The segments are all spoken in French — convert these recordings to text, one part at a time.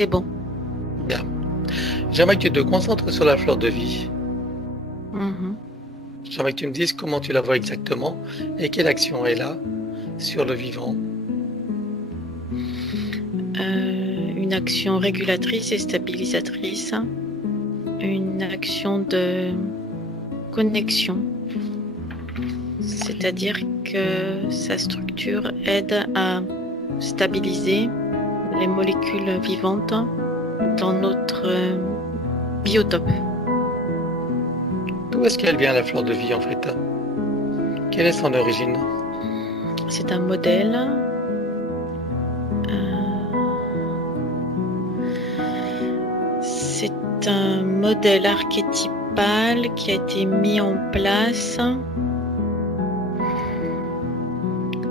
C'est bon. Bien. J'aimerais que tu te concentres sur la fleur de vie. Mhm. J'aimerais que tu me dises comment tu la vois exactement et quelle action elle a sur le vivant. Une action régulatrice et stabilisatrice. Une action de connexion. C'est-à-dire que sa structure aide à stabiliser les molécules vivantes dans notre biotope. D'où est-ce qu'elle vient la fleur de vie en fait? Quelle est son origine? C'est un modèle. C'est un modèle archétypal qui a été mis en place.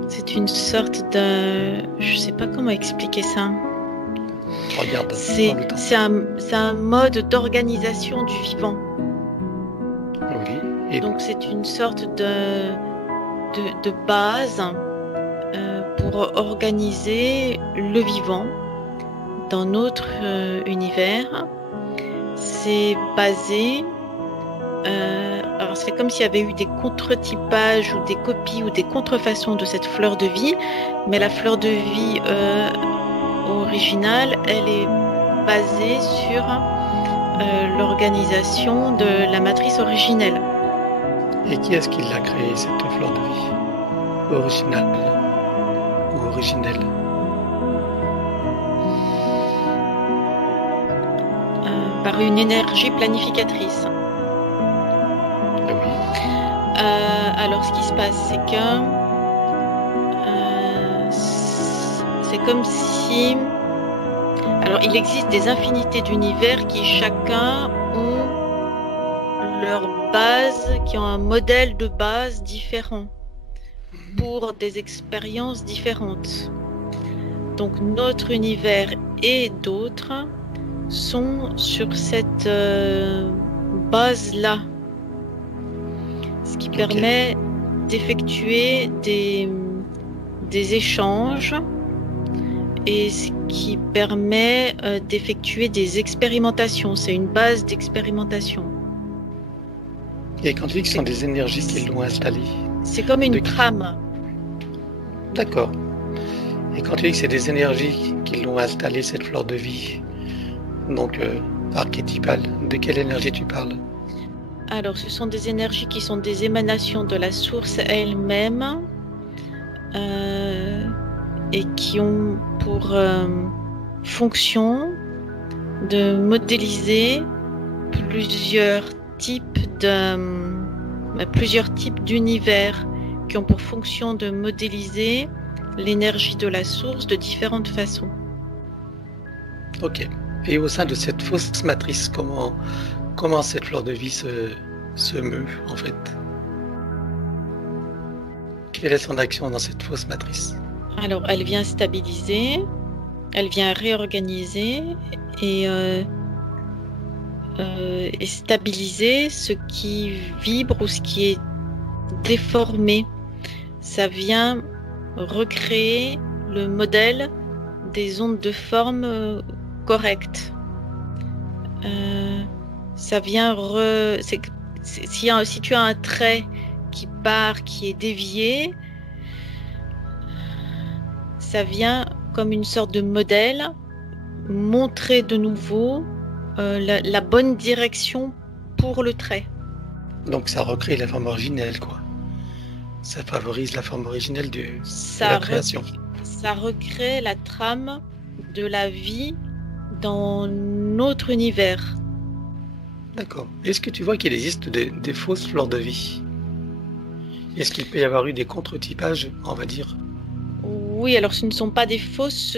C'est une sorte de... Je ne sais pas comment expliquer ça. Regarde, C'est prends le temps. un mode d'organisation du vivant. Oui. Et Donc c'est une sorte de base pour organiser le vivant dans notre univers. C'est basé... alors c'est comme s'il y avait eu des contre-typages ou des copies ou des contrefaçons de cette fleur de vie, mais la fleur de vie originale, elle est basée sur l'organisation de la matrice originelle. Et qui est-ce qui l'a créée, cette fleur de vie? Originale ou originelle? Par une énergie planificatrice. Ah oui. Alors ce qui se passe, c'est que c'est comme si... Alors il existe des infinités d'univers qui chacun ont leur base, qui ont un modèle de base différent pour des expériences différentes. Donc notre univers et d'autres sont sur cette base-là, ce qui permet d'effectuer des échanges et ce qui permet d'effectuer des expérimentations. C'est une base d'expérimentation. Et quand tu dis que ce sont des énergies qui l'ont installée? C'est comme une trame. D'accord. Et quand tu dis que c'est des énergies qui l'ont installée, cette fleur de vie, donc archétypale, de quelle énergie tu parles? Alors, ce sont des énergies qui sont des émanations de la source elle-même et qui ont pour fonction de modéliser plusieurs types d'univers qui ont pour fonction de modéliser l'énergie de la source de différentes façons. Ok. Et au sein de cette fausse matrice, comment cette fleur de vie se meut en fait? Quelle est son action dans cette fausse matrice? Alors, elle vient stabiliser, elle vient réorganiser et stabiliser ce qui vibre ou ce qui est déformé. Ça vient recréer le modèle des ondes de forme correctes. Ça vient si tu as un trait qui part, qui est dévié, ça vient comme une sorte de modèle montrer de nouveau la bonne direction pour le trait. Donc ça recrée la forme originelle, quoi. Ça favorise la forme originelle de la création. Ça recrée la trame de la vie dans notre univers. D'accord. Est-ce que tu vois qu'il existe des fausses fleurs de vie? Est-ce qu'il peut y avoir eu des contre-typages, on va dire? Oui, alors ce ne sont pas des fausses,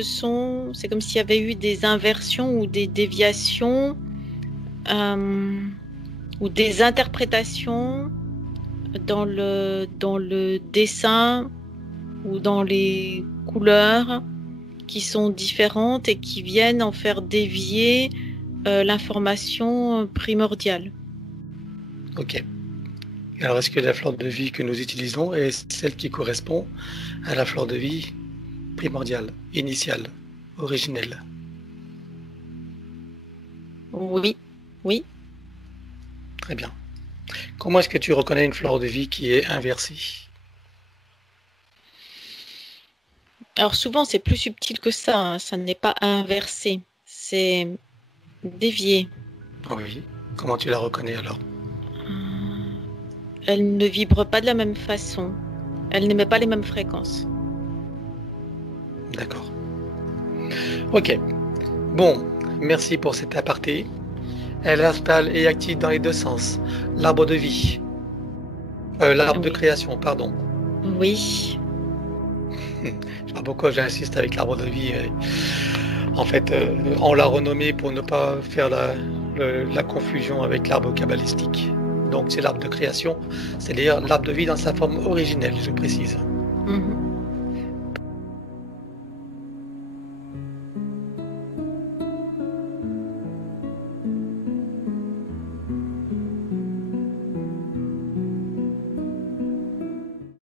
c'est comme s'il y avait eu des inversions ou des déviations ou des interprétations dans le dessin ou dans les couleurs qui sont différentes et qui viennent en faire dévier l'information primordiale. Ok. Alors est-ce que la fleur de vie que nous utilisons est celle qui correspond à la fleur de vie primordiale, initiale, originelle? Oui, oui. Très bien. Comment est-ce que tu reconnais une fleur de vie qui est inversée? Alors souvent, c'est plus subtil que ça, hein. Ça n'est pas inversé, c'est dévié. Oui. Comment tu la reconnais alors? Elle ne vibre pas de la même façon. Elle n'émet pas les mêmes fréquences. D'accord. Ok. Bon, merci pour cet aparté. Elle installe et active dans les deux sens l'arbre de vie. L'arbre de Oui. création, pardon. Oui. Je sais pas pourquoi j'insiste avec l'arbre de vie. En fait, on l'a renommé pour ne pas faire la confusion avec l'arbre kabbalistique. Donc c'est l'arbre de création, c'est-à-dire l'arbre de vie dans sa forme originelle, je précise. Mhm.